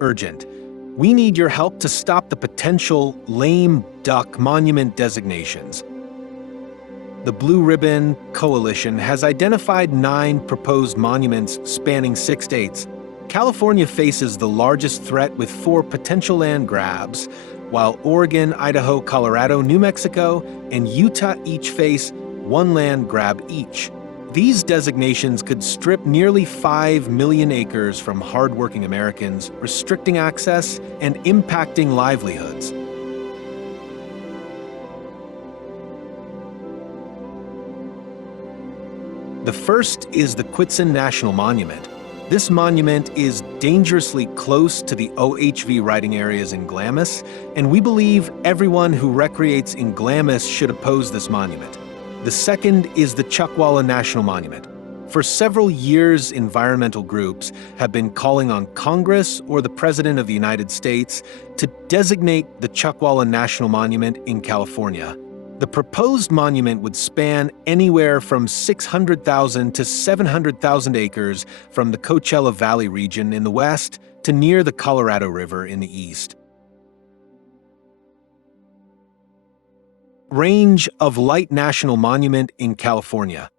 urgent. We need your help to stop the potential lame duck monument designations. The BlueRibbon Coalition has identified 9 proposed monuments spanning 6 states. California faces the largest threat with 4 potential land grabs, while Oregon, Idaho, Colorado, New Mexico, and Utah each face 1 land grab each. These designations could strip nearly 5 million acres from hardworking Americans, restricting access and impacting livelihoods. The first is the Kw'tsán National Monument. This monument is dangerously close to the OHV riding areas in Glamis, and we believe everyone who recreates in Glamis should oppose this monument. The second is the Chuckwalla National Monument. For several years, environmental groups have been calling on Congress or the President of the United States to designate the Chuckwalla National Monument in California. The proposed monument would span anywhere from 600,000 to 700,000 acres from the Coachella Valley region in the west to near the Colorado River in the east. Range of Light National Monument in California.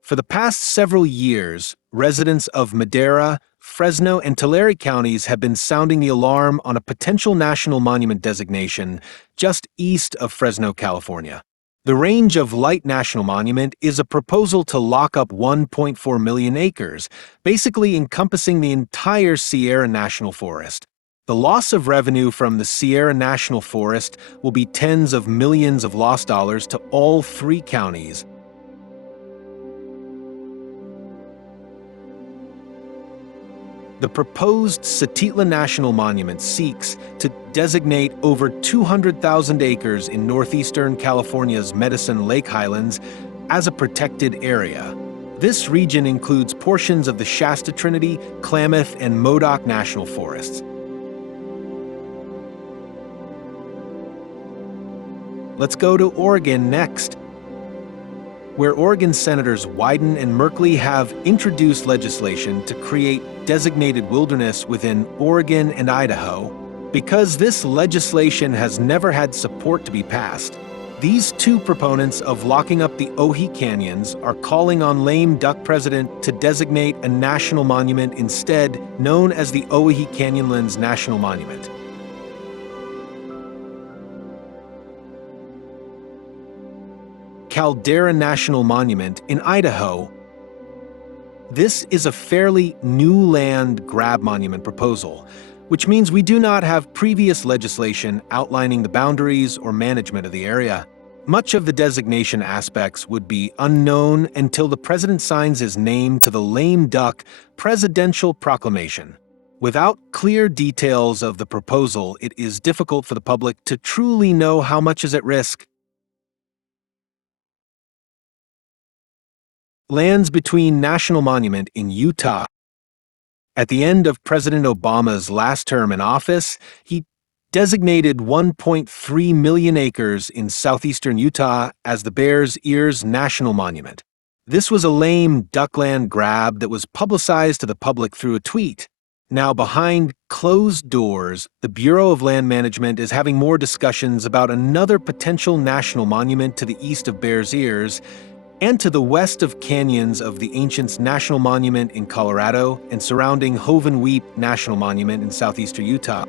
For the past several years, residents of Madera, Fresno, and Tulare counties have been sounding the alarm on a potential national monument designation just east of Fresno, California. The Range of Light National Monument is a proposal to lock up 1.4 million acres, basically encompassing the entire Sierra National Forest. The loss of revenue from the Sierra National Forest will be tens of millions of lost dollars to all 3 counties. The proposed Satitla National Monument seeks to designate over 200,000 acres in northeastern California's Medicine Lake Highlands as a protected area. This region includes portions of the Shasta Trinity, Klamath, and Modoc National Forests. Let's go to Oregon next, where Oregon Senators Wyden and Merkley have introduced legislation to create designated wilderness within Oregon and Idaho. Because this legislation has never had support to be passed, these 2 proponents of locking up the Ohi Canyons are calling on lame duck president to designate a national monument instead, known as the Ohi Canyonlands National Monument. Caldera National Monument in Idaho. This is a fairly new land grab monument proposal, which means we do not have previous legislation outlining the boundaries or management of the area. Much of the designation aspects would be unknown until the president signs his name to the lame duck presidential proclamation. Without clear details of the proposal, it is difficult for the public to truly know how much is at risk. Lands Between National Monument in Utah. At the end of President Obama's last term in office, he designated 1.3 million acres in southeastern Utah as the Bears Ears National Monument. This was a lame duck land grab that was publicized to the public through a tweet. Now, behind closed doors, the Bureau of Land Management is having more discussions about another potential national monument to the east of Bears Ears and to the west of canyons of the Ancients National Monument in Colorado and surrounding Hoven Weep National Monument in southeastern Utah.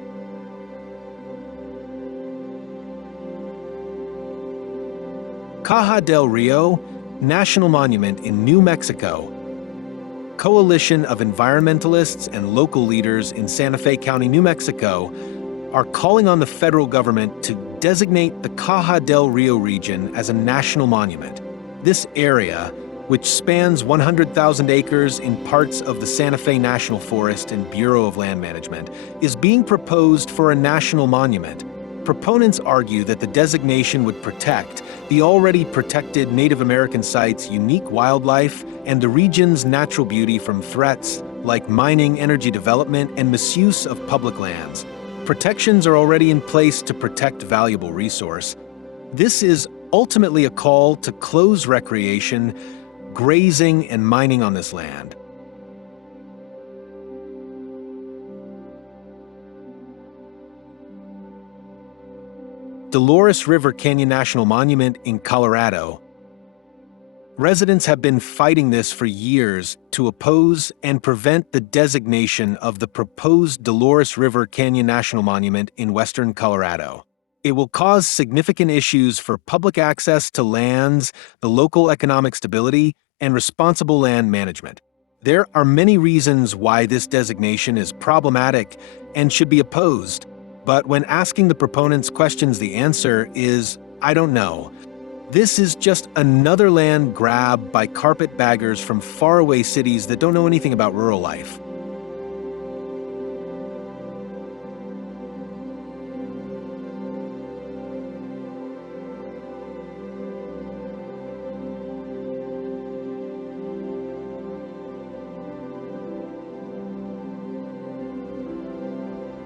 Caja del Rio National Monument in New Mexico. Coalition of environmentalists and local leaders in Santa Fe County, New Mexico, are calling on the federal government to designate the Caja del Rio region as a national monument. This area, which spans 100,000 acres in parts of the Santa Fe National Forest and Bureau of Land Management, is being proposed for a national monument. Proponents argue that the designation would protect the already protected Native American sites' unique wildlife and the region's natural beauty from threats like mining, energy development, and misuse of public lands. Protections are already in place to protect valuable resource. This is ultimately a call to close recreation, grazing, and mining on this land. Dolores River Canyon National Monument in Colorado. Residents have been fighting this for years to oppose and prevent the designation of the proposed Dolores River Canyon National Monument in western Colorado. It will cause significant issues for public access to lands, the local economic stability, and responsible land management. There are many reasons why this designation is problematic and should be opposed, but when asking the proponents questions, the answer is, I don't know. This is just another land grab by carpetbaggers from faraway cities that don't know anything about rural life.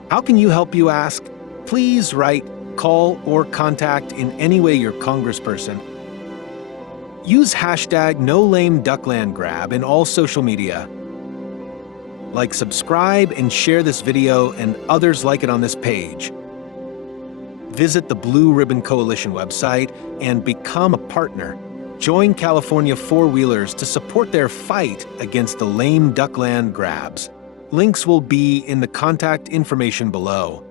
How can you help, you ask? Please write, call, or contact in any way your congressperson. Use hashtag nolameducklandgrab in all social media. Like, subscribe, and share this video and others like it on this page. Visit the BlueRibbon Coalition website and become a partner. Join California four-wheelers to support their fight against the lame duckland grabs. Links will be in the contact information below.